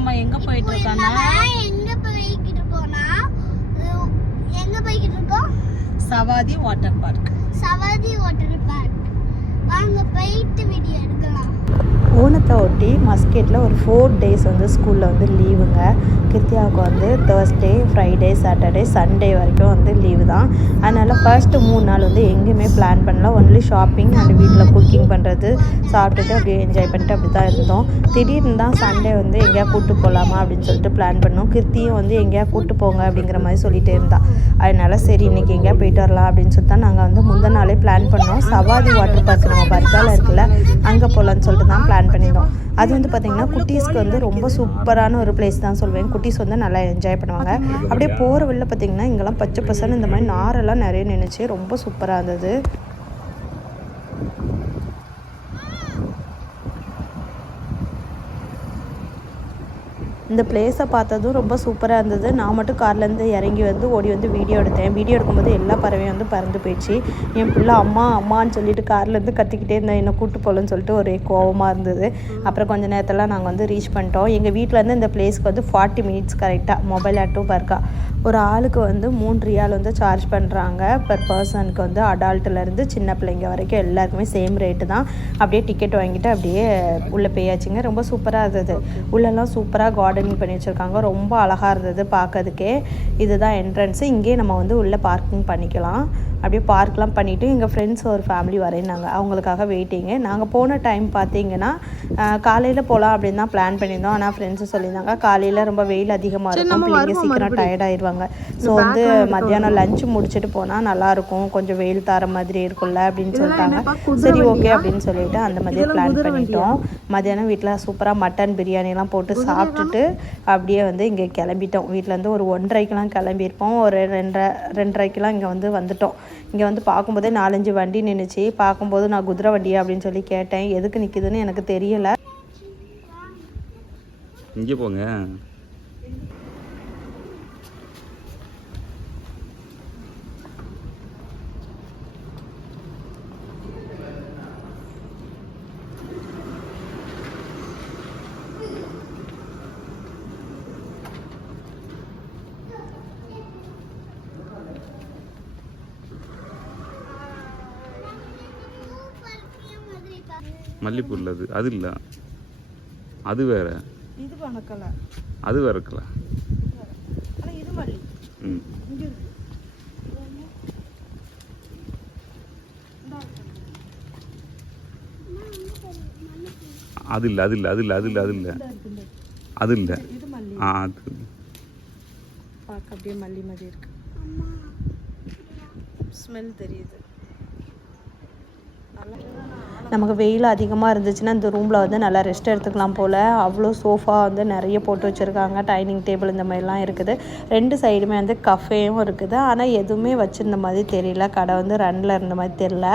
நாம எங்க போயிட்டு இருக்கோம்னா நம்ம எங்க போய்கிட்டு இருக்கோம்னா எங்க போய்கிட்டு இருக்கோம்? சவாதி வாட்டர் பார்க். சவாதி வாட்டர் பார்க். வாங்க போயிட்டு வீடியோ எடுக்கலாம். ஓணத்தை ஒட்டி மஸ்கெட்டில் ஒரு ஃபோர் டேஸ் வந்து ஸ்கூலில் வந்து லீவுங்க கிருத்தியாவுக்கு வந்து தேர்ஸ்டே ஃப்ரைடே சாட்டர்டே சண்டே வரைக்கும் வந்து லீவு தான். அதனால் ஃபர்ஸ்ட்டு மூணு நாள் வந்து எங்கேயுமே பிளான் பண்ணல. ஒன்லி ஷாப்பிங் அண்ட் வீட்டில் குக்கிங் பண்ணுறது சாப்பிட்டுட்டு அப்படியே என்ஜாய் பண்ணிட்டு அப்படி தான் இருந்தோம். திடீர்னு தான் சண்டே வந்து எங்கேயா கூட்டு போகலாமா அப்படின்னு சொல்லிட்டு பிளான் பண்ணோம். கிருத்தியும் வந்து எங்கேயா கூட்டு போங்க அப்படிங்கிற மாதிரி சொல்லிகிட்டே இருந்தா. அதனால சரி இன்னைக்கு எங்கேயா போயிட்டு வரலாம் அப்படின்னு சொல்லிட்டு தான் நாங்கள் வந்து முந்தின நாளே பிளான் பண்ணோம். சவாதி வாட்டர் பார்க் நம்ம பர்கால இருக்குல்ல அங்கே போகலான்னு சொல்லிட்டு தான் பிளான் பண்ணியிருந்தோம். அது வந்து பார்த்திங்கன்னா குட்டீஸ்க்கு வந்து ரொம்ப சூப்பரான ஒரு பிளேஸ் தான் சொல்வேன். குட்டீஸ் வந்து நல்லா என்ஜாய் பண்ணுவாங்க. அப்படியே போகிற வெளில பார்த்திங்கன்னா இங்கெல்லாம் பச்சை பசன்னு இந்த மாதிரி நாரெல்லாம் நிறைய நின்றுச்சு ரொம்ப சூப்பராக இருந்தது. இந்த பிளேஸை பார்த்ததும் ரொம்ப சூப்பராக இருந்தது. நான் மட்டும் கார்லேருந்து இறங்கி வந்து ஓடி வந்து வீடியோ எடுத்தேன். வீடியோ எடுக்கும்போது எல்லா பறவையும் வந்து பறந்து போயிடுச்சு. என் பிள்ளை அம்மா அம்மான்னு சொல்லிட்டு கார்லேருந்து கத்திக்கிட்டே இருந்தேன் என்னை கூட்டு போகலன்னு சொல்லிட்டு ஒரே கோவமாக இருந்தது. அப்புறம் கொஞ்ச நேரத்தில் நாங்கள் வந்து ரீச் பண்ணிட்டோம். எங்கள் வீட்டிலேருந்து இந்த பிளேஸ்க்கு வந்து ஃபார்ட்டி மினிட்ஸ் கரெக்டாக மொபைல் ஆட்டோ பர்க்கா ஒரு ஆளுக்கு வந்து மூணு ரியால் வந்து சார்ஜ் பண்ணுறாங்க பர் பர்சனுக்கு வந்து அடால்ட்டிலேருந்து சின்ன பிள்ளைங்க வரைக்கும் எல்லாருக்குமே சேம் ரேட்டு தான். அப்படியே டிக்கெட் வாங்கிட்டு அப்படியே உள்ளே போயாச்சுங்க. ரொம்ப சூப்பராக இருந்தது. உள்ளெல்லாம் சூப்பராக கார்டனிங் பண்ணி வச்சுருக்காங்க. ரொம்ப அழகாக இருந்தது பார்க்கறதுக்கே. இதுதான் என்ட்ரன்ஸு இங்கேயே நம்ம வந்து உள்ளே பார்க்கிங் பண்ணிக்கலாம். அப்படியே பார்க்லாம் பண்ணிவிட்டு எங்கள் ஃப்ரெண்ட்ஸ் ஒரு ஃபேமிலி வரேன்னாங்க அவங்களுக்காக வெயிட்டிங்கு நாங்கள் போன டைம் பார்த்தீங்கன்னா காலையில் போகலாம் அப்படின்னு தான் பிளான் பண்ணியிருந்தோம். ஆனால் ஃப்ரெண்ட்ஸு சொல்லியிருந்தாங்க காலையில் ரொம்ப வெயில் அதிகமாக இருக்கும். பிள்ளைங்க சீக்கிரம் டயர்ட் ஆயிடுவாங்க ஸோ வந்து மத்தியானம் லஞ்ச் முடிச்சுட்டு போனால் நல்லாயிருக்கும் கொஞ்சம் வெயில் தர மாதிரி இருக்கும்ல அப்படின்னு சொல்லிட்டாங்க. சரி ஓகே அப்படின்னு சொல்லிட்டு அந்த மாதிரி பிளான் பண்ணிட்டோம். மத்தியானம் வீட்டில் சூப்பராக மட்டன் பிரியாணிலாம் போட்டு சாப்பிட்டுட்டு அப்படியே வந்து இங்கே கிளம்பிட்டோம். வீட்டிலேருந்து ஒரு ஒன்றரைக்கெலாம் கிளம்பியிருப்போம். ஒரு ரெண்டரை ரெண்டரைக்கெலாம் இங்கே வந்து வந்துட்டோம். இங்கே வந்து பார்க்கும்போதே நாலஞ்சு வண்டி நின்றுச்சு பார்க்கும்போது நான் குதிரை வண்டியா அப்படின்னு சொல்லி கேட்டேன். எதுக்கு நிற்கிதுன்னு எனக்கு தெரியல. இங்கே போங்க. மல்லிப்பூரில் அது அது இல்லை அது வேற இது வணக்கல அது வேற இருக்குல்ல ஆனால் இது மல்லி ம் இங்கே இருக்கு அது இல்லை அது இல்லை அது இல்லை அது இல்லை அது இல்லை அது இல்லை இது மல்லி ஆ அது பார்க்க அப்படியே மல்லி மாதிரி இருக்கு ஸ்மெல் தெரியுது நமக்கு வெயில் அதிகமாக இருந்துச்சுன்னா இந்த ரூமில் வந்து நல்லா ரெஸ்ட் எடுத்துக்கலாம் போல். அவ்வளோ சோஃபா வந்து நிறைய போட்டு வச்சுருக்காங்க. டைனிங் டேபிள் இந்த மாதிரிலாம் இருக்குது. ரெண்டு சைடுமே வந்து கஃபேயும் இருக்குது. ஆனால் எதுவுமே வச்சுருந்த மாதிரி தெரியல. கடை வந்து ரன்னில் இருந்த மாதிரி தெரியல.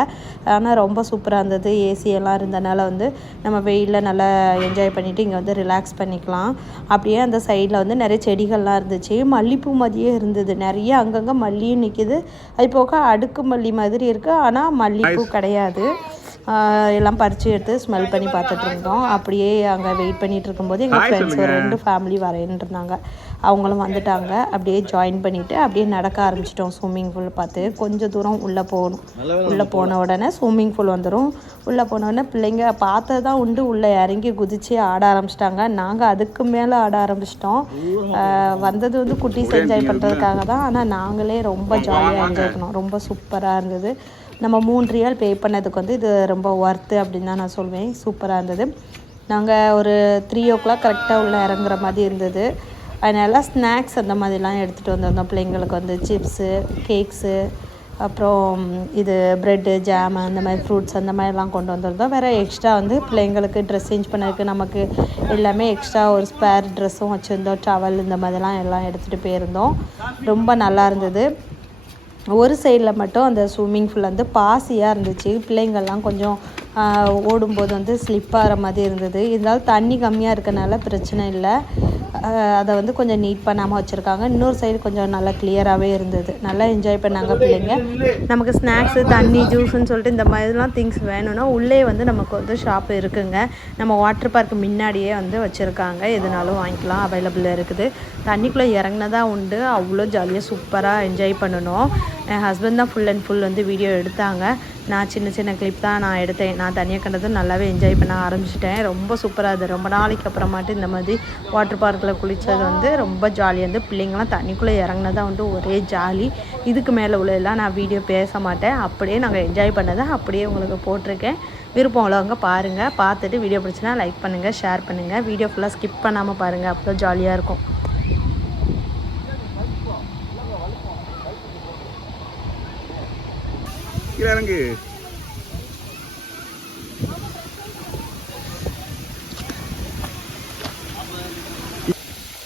ஆனால் ரொம்ப சூப்பராக இருந்தது. ஏசி எல்லாம் இருந்தனால வந்து நம்ம வெயிலில் நல்லா என்ஜாய் பண்ணிவிட்டு இங்கே வந்து ரிலாக்ஸ் பண்ணிக்கலாம். அப்படியே அந்த சைடில் வந்து நிறைய செடிகள்லாம் இருந்துச்சு. மல்லிப்பூ மாதிரியே இருந்தது. நிறைய அங்கங்கே மல்லியும் நிற்கிது அது போக அடுக்கு மல்லி மாதிரி இருக்குது ஆனால் மல்லிப்பூ கிடையாது. எல்லாம் பறித்து எடுத்து ஸ்மெல் பண்ணி பார்த்துட்டு இருந்தோம் அப்படியே அங்கே வெயிட் பண்ணிட்டு இருக்கும்போது எங்கள் ஃப்ரெண்ட்ஸ் ஒரு ரெண்டு ஃபேமிலி வரேன்னு இருந்தாங்க அவங்களும் வந்துட்டாங்க. அப்படியே ஜாயின் பண்ணிவிட்டு அப்படியே நடக்க ஆரம்பிச்சிட்டோம் ஸ்விம்மிங் பூல் பார்த்து. கொஞ்சம் தூரம் உள்ளே போகணும். உள்ளே போன உடனே ஸ்விம்மிங் பூல் வந்துடும் உள்ளே போன உடனே பிள்ளைங்க பார்த்தது தான் உண்டு. உள்ளே இறங்கி குதிச்சு ஆட ஆரம்பிச்சிட்டாங்க. நாங்கள் அதுக்கு மேலே ஆட ஆரம்பிச்சிட்டோம். வந்தது வந்து குட்டீஸ் என்ஜாய் பண்ணுறதுக்காக தான். ஆனால் நாங்களே ரொம்ப ஜாலியாக என்ஜாய் பண்ணோம். ரொம்ப சூப்பராக இருந்தது. நம்ம மூணு ரியால் பே பண்ணதுக்கு வந்து இது ரொம்ப ஒர்த்து அப்படின்னு தான் நான் சொல்வேன். சூப்பராக இருந்தது. நாங்கள் ஒரு த்ரீ ஓ கிளாக் கரெக்டாக உள்ள இறங்குற மாதிரி இருந்தது. அதனால ஸ்நாக்ஸ் அந்த மாதிரிலாம் எடுத்துகிட்டு வந்திருந்தோம். பிள்ளைங்களுக்கு வந்து சிப்ஸு கேக்ஸு அப்புறம் இது ப்ரெட்டு ஜாம் அந்த மாதிரி ஃப்ரூட்ஸ் அந்த மாதிரிலாம் கொண்டு வந்திருந்தோம். வேறு எக்ஸ்ட்ரா வந்து பிள்ளைங்களுக்கு ட்ரெஸ் சேஞ்ச் பண்ணதுக்கு நமக்கு எல்லாமே எக்ஸ்ட்ரா ஒரு ஸ்பேர் ட்ரெஸ்ஸும் வச்சுருந்தோம். டவல் இந்த மாதிரிலாம் எல்லாம் எடுத்துகிட்டு போயிருந்தோம். ரொம்ப நல்லா இருந்தது. ஒரு சைடில் மட்டும் அந்த ஸ்விம்மிங் ஃபுல் வந்து பாசியாக இருந்துச்சு. பிள்ளைங்கள்லாம் கொஞ்சம் ஆஹ், ஓடும்போது வந்து ஸ்லிப் ஆகிற மாதிரி இருந்தது. இருந்தாலும் தண்ணி கம்மியாக இருக்கனால பிரச்சனை இல்லை. அதை வந்து கொஞ்சம் நீட் பண்ணாமல் வச்சுருக்காங்க. இன்னொரு சைடு கொஞ்சம் நல்லா கிளியராகவே இருந்தது. நல்லா என்ஜாய் பண்ணாங்க பிள்ளைங்க. நமக்கு ஸ்நாக்ஸு தண்ணி ஜூஸ்ன்னு சொல்லிட்டு இந்த மாதிரிலாம் திங்ஸ் வேணும்னா உள்ளே வந்து நமக்கு வந்து ஷாப் இருக்குங்க. நம்ம வாட்டர் பார்க் முன்னாடியே வந்து வச்சுருக்காங்க. எதுனாலும் வாங்கிக்கலாம். அவைலபிள் இருக்குது. தண்ணிக்குள்ளே இறங்குனதா உண்டு. அவ்வளோ ஜாலியாக சூப்பராக என்ஜாய் பண்ணணும். என் ஹஸ்பண்ட் தான் ஃபுல் அண்ட் ஃபுல் வந்து வீடியோ எடுத்தாங்க. நான் சின்ன சின்ன கிளிப் தான் நான் எடுத்தேன். நான் தனியாக கண்டதும் நல்லாவே என்ஜாய் பண்ண ஆரம்பிச்சிட்டேன். ரொம்ப சூப்பராக இது ரொம்ப நாளைக்கு அப்புறமாட்டு இந்த மாதிரி வாட்டர் பார்க்கில் குளித்தது வந்து ரொம்ப ஜாலியாக இருந்து பிள்ளைங்களாம் தண்ணிக்குள்ளே இறங்கினதான் வந்து ஒரே ஜாலி இதுக்கு மேலே உள்ளதெல்லாம் நான் வீடியோ பேச மாட்டேன். அப்படியே நாங்கள் என்ஜாய் பண்ணதை அப்படியே உங்களுக்கு போட்டிருக்கேன். விருப்பம் உள்ளவங்க பாருங்கள் பார்த்துட்டு வீடியோ பிடிச்சினா லைக் பண்ணுங்கள் ஷேர் பண்ணுங்கள் வீடியோ ஃபுல்லாக ஸ்கிப் பண்ணாமல் பாருங்கள் அப்போ ஜாலியாக இருக்கும். கீழே இறங்கு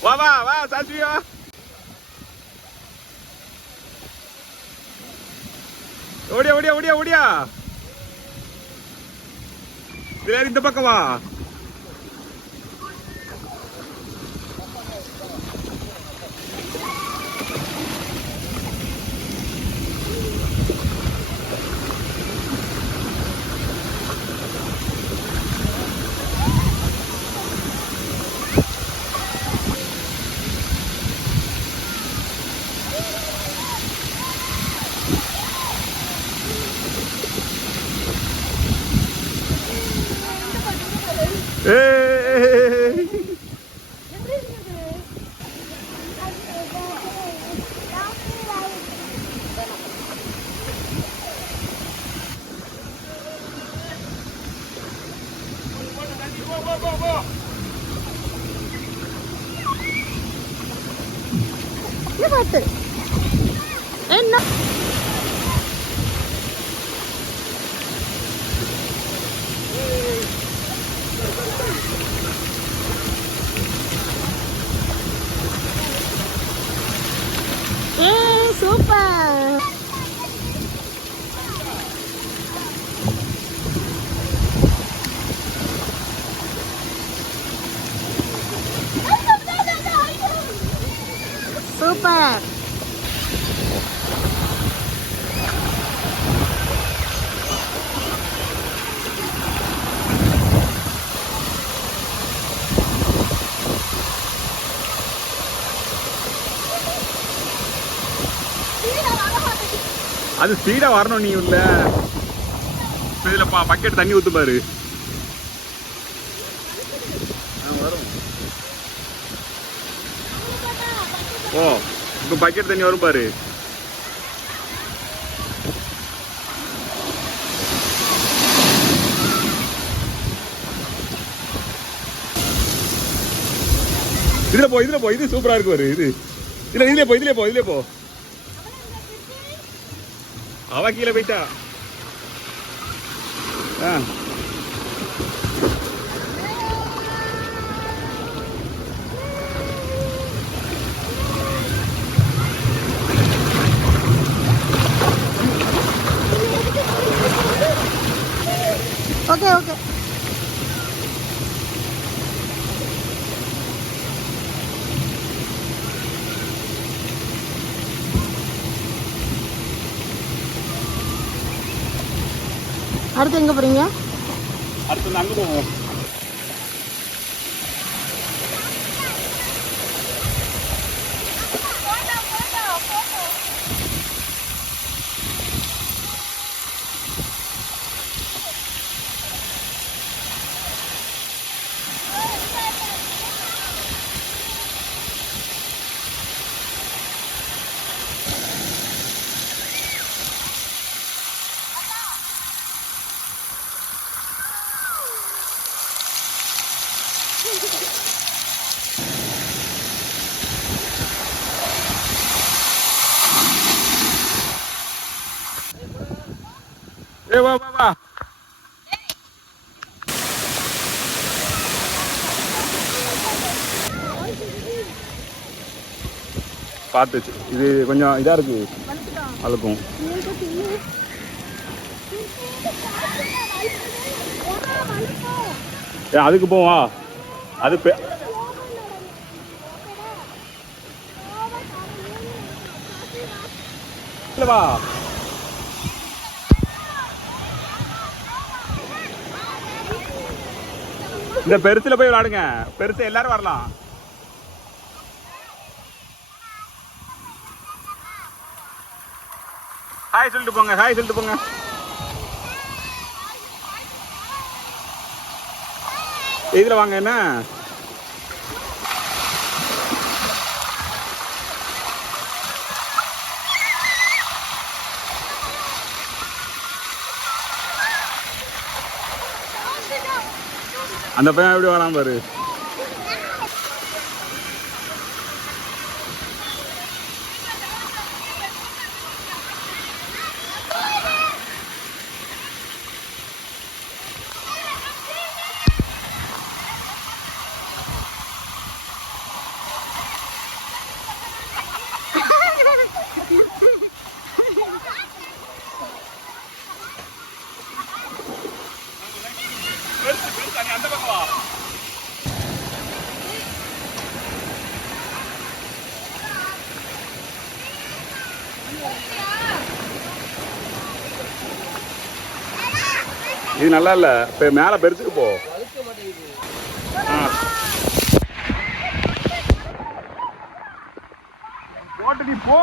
வா வா வா சாஸ்திரி வா ஓடியா ஓடியா ஓடியா. ஓடியா இந்த பக்கம் வா ஏய் பார்த்து என்ன சூப்பர் சூப்பர் அது ஸ்பீடா வரணும் நீ உள்ள. இதுல பா பக்கெட் தண்ணி ஊத்து பாரு ஆ, வரும் ஓ இப்போ பக்கெட் தண்ணி வரும் பாரு இதுல போ இதுல போ. இது சூப்பரா இருக்கு பாரு இது. இல்ல இதுல போ இதுல போ இதுல போ. அவ கீழே போயிட்டா. ஆ ஓகே ஓகே அடுத்து எங்கே போகிறீங்க அடுத்து அங்கே போவோம். ஏ வா வா வா. பார்த்துச்சு. இது கொஞ்சம் இதாக இருக்கு. அழுக்கும். ஏ அதுக்கு போவா அது பே வா. இந்த பெருசுல போய் விளாடுங்க. பெருசு எல்லாரும் வரலாம். ஹாய் சொல்லிட்டு போங்க. ஹாய் சொல்லிட்டு போங்க. இதுல வாங்க என்ன? அந்த பையன் எப்படி வரான் பாரு இது நல்லா இல்ல. இப்ப மேல பெருசுக்கு போ. போட்டு நீ போ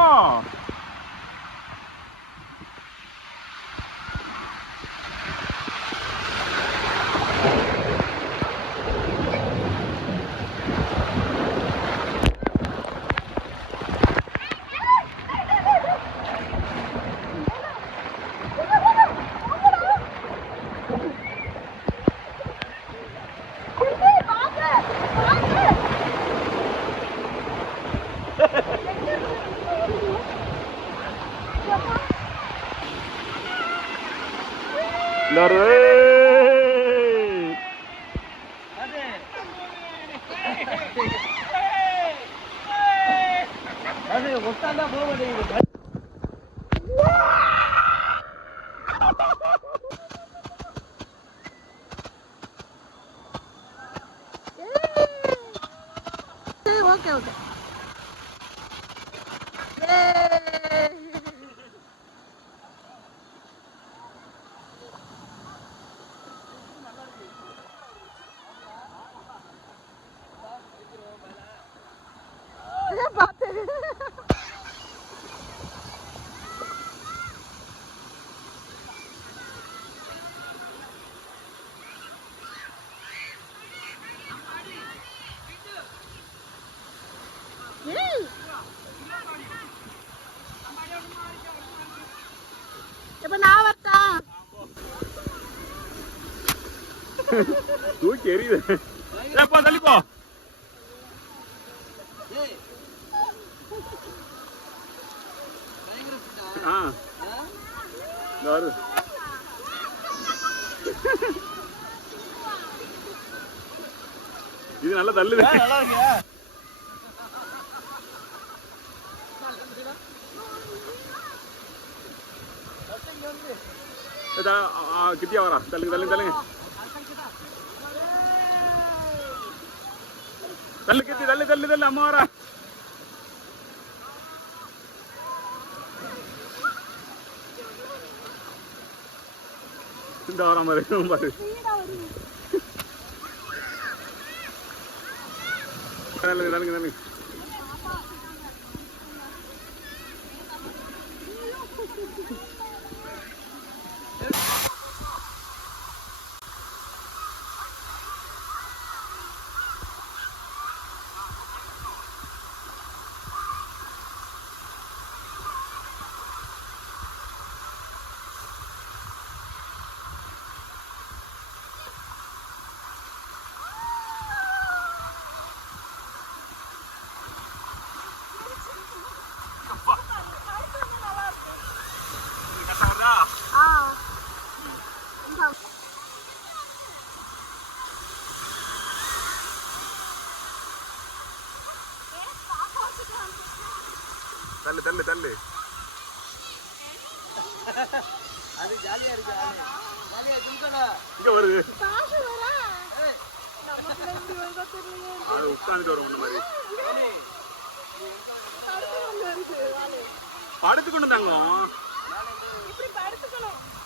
எல்லாரும் ஏய். ஓகே ஓகே இப்ப நான் வரட்டா தூக்கி எறியுது. ஏய், போ தள்ளி போ. ஆ. இதோ நல்லா தள்ளுது. கிட்டியா வரா தள்ளுங்க தள்ளுங்க தள்ளுங்க. தள்ளு கிட்டி தள்ளு தள்ளு தள்ளு அம்மா வரா இந்த வரா பாரு இவன் பாரு தள்ளுங்க தள்ளுங்க தள்ளு தள்ளு. தள்ளு இங்க வருது அது உட்காந்துட்டு வரும் ஒண்ணு மாதிரி. படுத்துக்கணும் தங்கம் ரெடி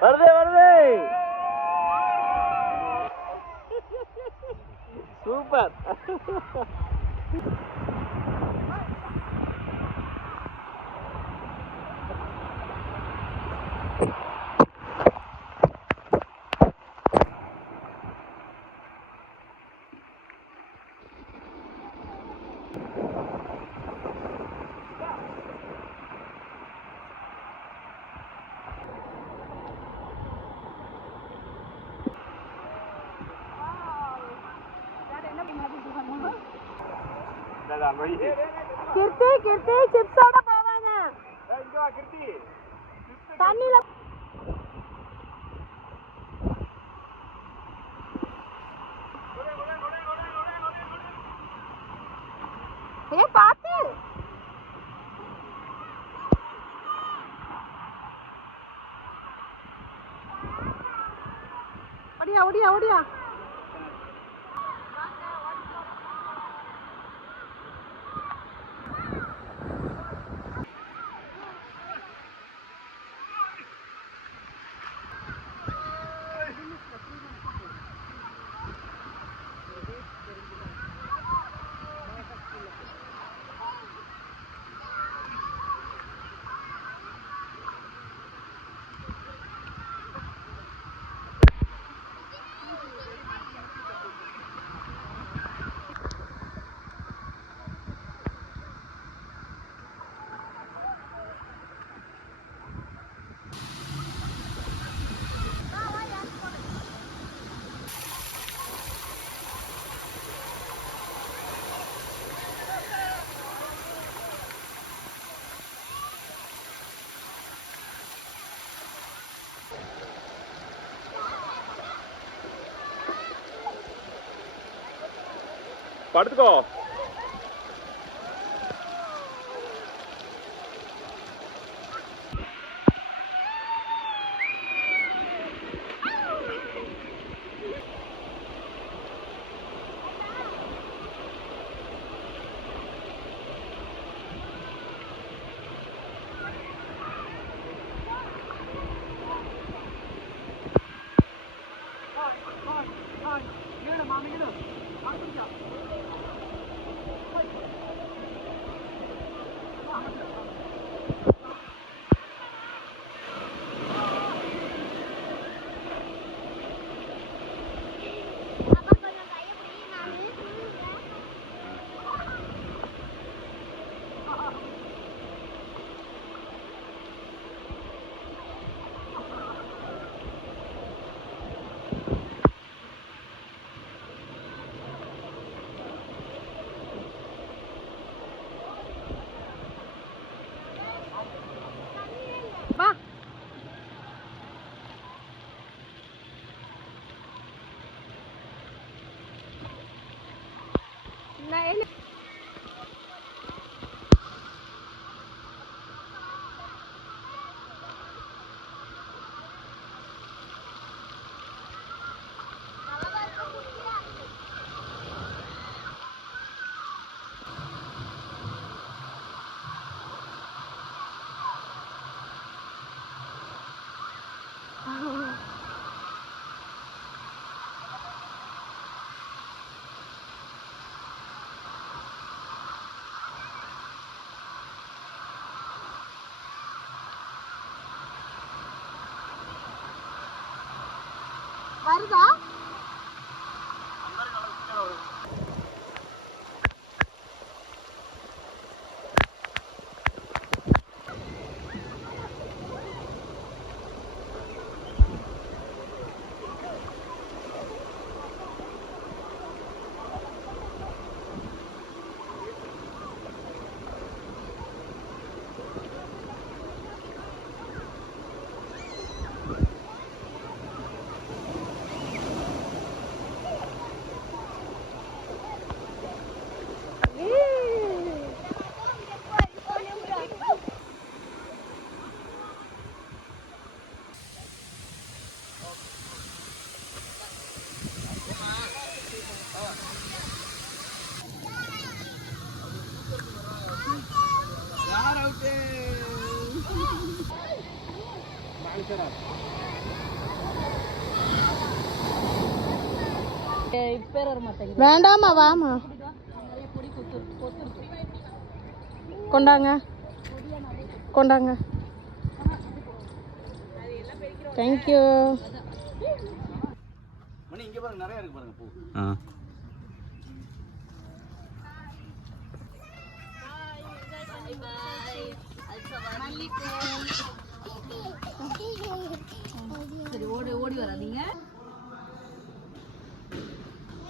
வருதே வருதே சூப்பர் கிருத்தி கிருத்தி சிப்ஸோட போவாங்க தண்ணியில ஏ பாத்து ஓடியா ஓடியா ஓடியா படுத்துக்கோ நான் என்ன வருதா? வேண்டாமா வாமா கொண்டாங்க. கொண்டாங்க. தேங்க்யூ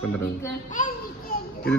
கொஞ்சம் இது